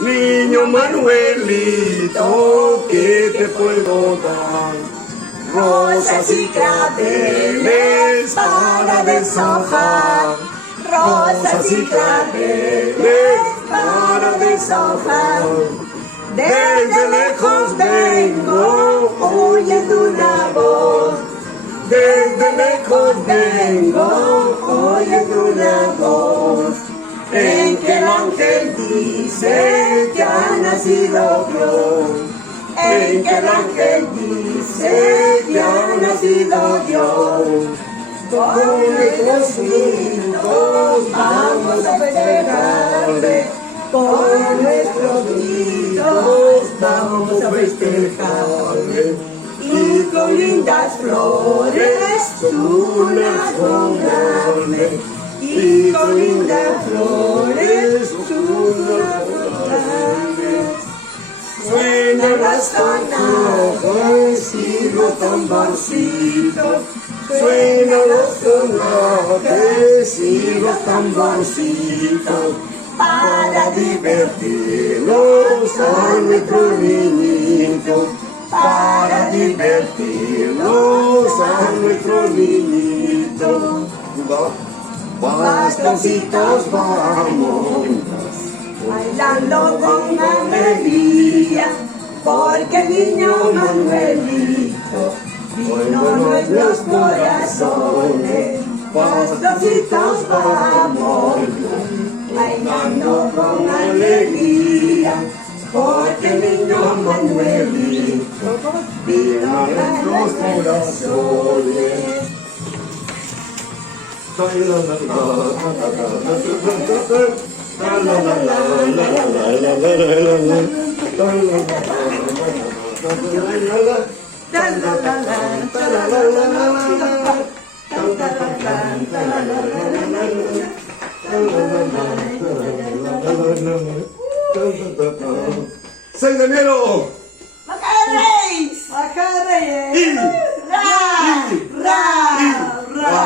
Niño Manuelito, ¿qué te puedo dar? Rosas y claveles para deshojar. Rosas y claveles para deshojar. Desde lejos vengo oyendo una voz. Desde lejos vengo oyendo una voz. En que el ángel dice que ha nacido Dios. En que el ángel dice que ha nacido Dios. Con nuestros gritos vamos a festejarle. Con nuestros gritos vamos a festejarle. Y con lindas flores unas jonarle. Y con lindas flores unas jonarle. Suenan las campanas y los tamborcitos. Suenan los sonajes y los tamborcitos. Para divertirnos a nuestro niñito. Para divertirnos a nuestro niñito. Bastoncitos vamos, bailando con alegría, porque el niño Manuelito vino a nuestros corazones. Bastoncitos vamos, bailando con alegría, porque el niño Manuelito vino a nuestros corazones. ¡6 de enero! ¡Macarreyes! ¡Macarreyes! ¡Ra! ¡Ra! ¡Ra!